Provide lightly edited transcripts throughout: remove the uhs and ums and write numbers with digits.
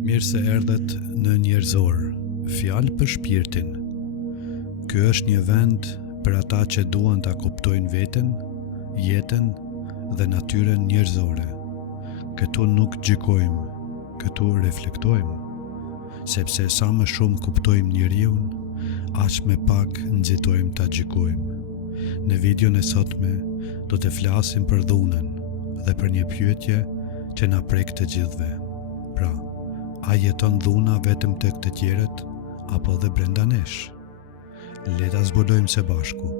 Mirë se erdhet në Njerëzor, fjalë për shpirtin. Ky është një vend për ata që duan ta kuptojnë veten, jetën dhe natyrën njerëzore. Këtu nuk gjykojmë, këtu reflektojmë, sepse sa më shumë kuptojmë njeriun, aq më pak nxitojmë ta gjykojmë. Në videon e sotme do të flasim për dhunën dhe për një pyetje që na prek të gjithëve. Pra, a jeton dhuna vetëm tek të tjerët apo dhe brenda nesh? Le ta zbulojmë së bashku.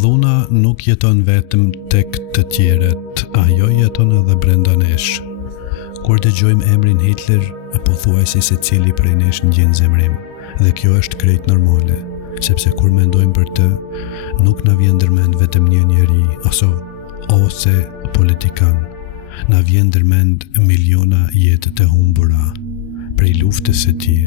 Dhuna nuk jeton vetëm tek të tjerët, ajo jeton edhe brenda nesh. Kur dëgjojmë emrin Hitler, pothuajse secili prej nesh ndjen zemrim, dhe kjo është krejt normale, sepse kur mendojmë për të, nuk na vjen ndërmend vetëm një njeri ose politikan. Na vjen ndërmend miliona jetë të humbura, prej luftës së tij,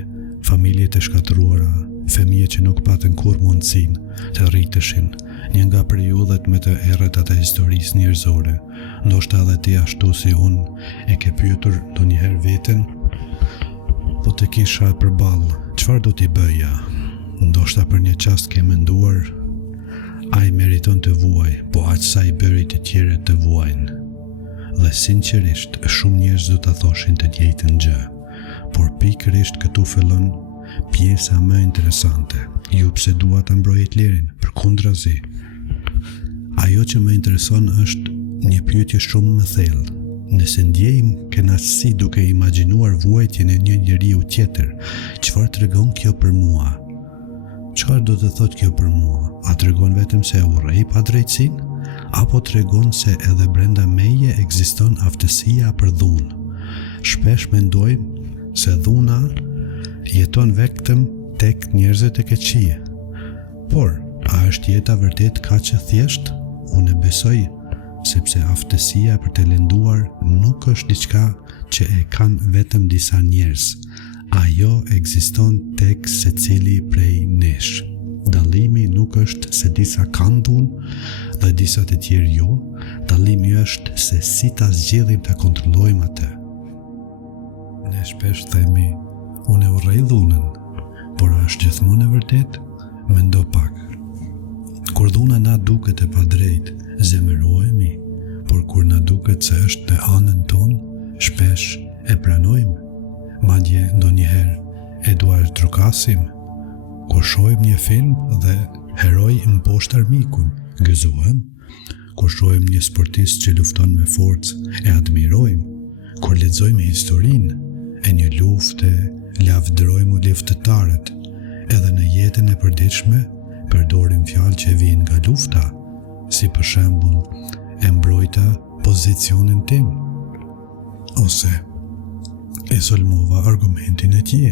familje të shkatruara, fëmijë që nuk patën kurrë mundësinë të rriteshin, një nga periudhat më të errëta të historisë njerëzore. Ndoshta edhe ti ashtu si unë e ke pyetur ndonjëherë veten, po të kisha përballë, çfarë do t'i bëja? Ndoshta për një çast ke menduar, ai meriton të vuaj, po aq sa i bëri të tjerët të vuajnë. Dhe sinqerisht, shumë njerëz do ta thoshin të njëjtën gjë, por pikërisht këtu fillon pjesa më interesante. Ju pse dua ta mbroj Hitlerin? Përkundrazi. Ajo që më intereson është një pyetje shumë më thellë. Nëse ndjejmë kënaqësi duke imagjinuar vuajtjen e një njeriu tjetër, çfarë tregon kjo për mua? Çfarë do të thotë kjo për mua? A tregon vetëm se urrej padrejtësinë? Apo tregon se edhe brenda meje ekziston aftësia për dhunë? Shpesh mendojmë se dhuna jeton vetëm tek njerëzit e keqij. Por, a është jeta vërtet kaq e thjeshtë? Unë besoj, sepse aftësia për të lënduar nuk është diçka që e kanë vetëm disa njerëz. Ajo ekziston tek secili prej nesh. Dallimi nuk është se disa kanë dhunë dhe disa të tjerë jo, dallimi është se si ta zgjedhim ta kontrollojmë atë. Ne shpesh themi, unë e urrej dhunën, por a është gjithmonë e vërtet? Mendo pak. Kur dhuna na duket e padrejtë, zemërohemi, por kur na duket se është në anën tonë, shpesh e pranojmë. Madje ndonjëherë e trukasim. Kur shohim një film dhe heroi mposht armikun, gëzohem. Kur shohim një sportist që lufton me forcë, e admirojmë. Kur lexojmë historinë e një lufte, lavdërojmë luftëtarët. Edhe në jetën e përditshme, përdorim fjalë që vijnë nga lufta, si për shembull, e mbrojta pozicionin tim, ose e solmova argumentin e tij,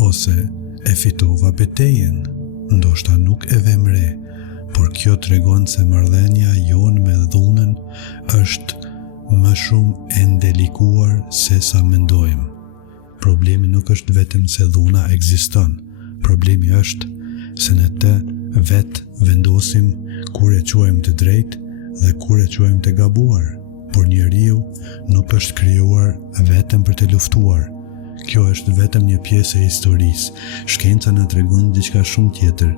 ose e fitova betejën. Ndoshta nuk e vem re, por kjo tregon se marrëdhënia jonë me dhunën është më shumë e ndelikuar se sa mendojmë. Problemi nuk është vetëm se dhuna ekziston, problemi është se në të vetë vendosim kur e quajmë të drejtë dhe kur e quajmë të gabuar. Por njeriu nuk është krijuar vetëm për të luftuar. Kjo është vetëm një pjesë e historisë. Shkenca na tregon diçka shumë tjetër,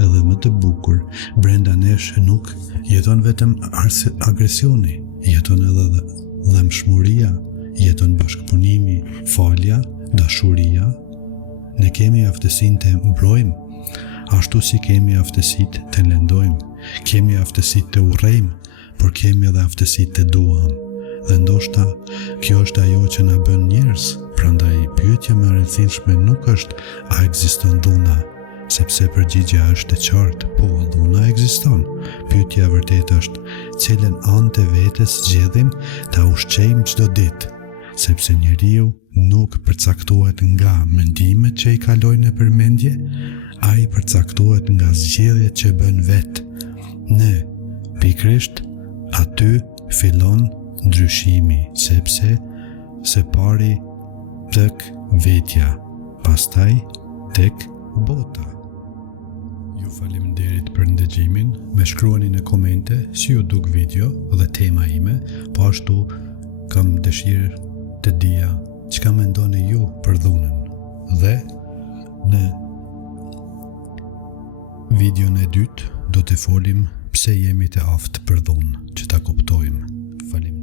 edhe më të bukur. Brenda nesh nuk jeton vetëm agresioni, jeton edhe dhëmshmëria, jeton bashkëpunimi, falja, dashuria. Ne kemi aftësinë të mbrojmë, ashtu si kemi aftësitë të lëndojmë, kemi aftësitë të urrejmë, por kemi edhe aftësitë të duam. Dhe ndoshta kjo është ajo që na bën njerëz. Prandaj pyetja më e rëndësishme nuk është a ekziston dhuna, sepse përgjigjja është e qartë, po dhuna ekziston. Pyetja e vërtetë është cilën anë të vetes zgjedhim ta ushqejmë çdo ditë, sepse njeriu nuk përcaktohet nga mendimet që i kalojnë nëpër mendje, ai përcaktohet nga zgjedhjet që bën vetë. Ne pikërisht aty fillon ndryshimi, sepse së pari tek vetja, pastaj tek bota. Ju faleminderit për ndëgjimin, më shkruani në komente si ju duk video dhe tema ime, po ashtu kam dëshirë të dija çka mendoni ju për dhunën. Dhe në videon e dytë do të folim pse jemi të aftë për dhunë, që ta kuptojmë. Faleminderit.